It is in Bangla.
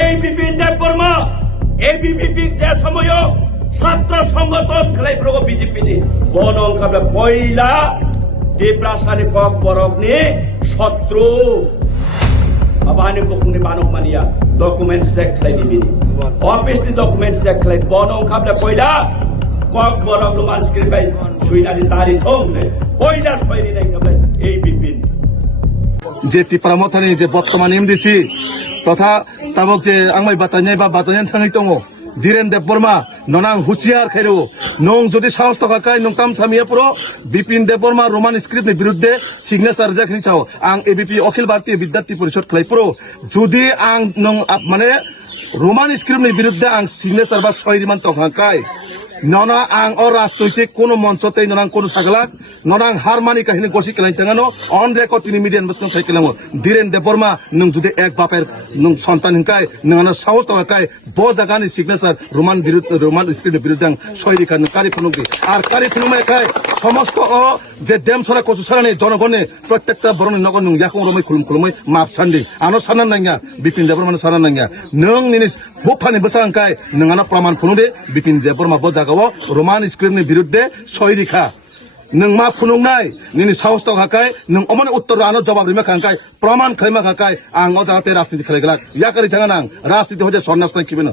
এই বিপিন দেব বর্মা এবিপি যে সময় ছাত্র সংগঠন খেলাই প্রগো বিজেপি নি বনং কাবলা পয়লা দেবরাসানি কক বরক নি শত্রু আবানি কোকুনি বানক মানিয়া ডকুমেন্টস চেক খেলাই দিবি অফিস নি ডকুমেন্টস চেক খেলাই বনং কাবলা পয়লা কক বরক লমান স্ক্রিপ্ট বাই সুইনানি তারি থং নে পয়লা সয়নি নাই কাবলা এই বিপিন যে টিপ্রামথানি যে বর্তমান এমডিসি তথা তাবক যে আংমাই বাতানিয়া বা বাতানিয়ান থাঙै दङ धीरेन देव बर्मा ननां हुसियार खायरो नों যদি সাহস থাকায় নং তাম সামিয়া পুরো বিপিন দেব বর্মা রোমান স্ক্রিপ্টनि বিরুদ্ধে সিগনেচার জাখনি চাও আং এবিপি অখিল ভারতীয় বিদ্যার্থী পরিষদ খাই পুরো যদি আং নং মানে রোমান স্ক্রিপ্টनि বিরুদ্ধে আং সিগনেচার বা সহিমান তখাকায় ননা আং অ রাজনৈতিক কোন মঞ্চতে ননাং কোন সাগলাক ননাং হারমানি কাহিনী গসি কেলাই তাঙানো অন রেকর্ড তিনি মিডিয়ান বসকান সাইকেলামো ধীরেন দেব বর্মা নং যদি এক বাপের নং সন্তান হিনকায় নঙানা সাহস থাকায় ব জাগানি সিগনেচার রোমান স্ক্রিপ্টनि বিরুদ্ধে আং সহিরিকা কারি খুনুকি আর কারি খুনুমাইকায় সমস্ত অ যে দেমসরা কচুসারানি জনগণে প্রত্যেকটা বরণ নগর নং ইয়াকং রमै খুলুমৈ মাপ সান্দি আনো সানান নাঙ্গা বিপিন দেব বর্মা সানান নাঙ্গা নং নিনি বুফানি বসাংকায় নঙানা প্রমাণ খুনুদে বিপিন দেব বর্মা ব জাগাও রোমান স্ক্রিপ্টनि বিরুদ্ধে সহিরিকা नों मा फुनुंनाय निनि साहस थाकाय नों अमन उत्तर आनो जवाब रिमा खांकाय प्रमाण खैमा खांकाय आं अ जाहाते राजनीति खेलायगला या करि थाङा नां राजनीति होजे सन्नास नाय किबेनो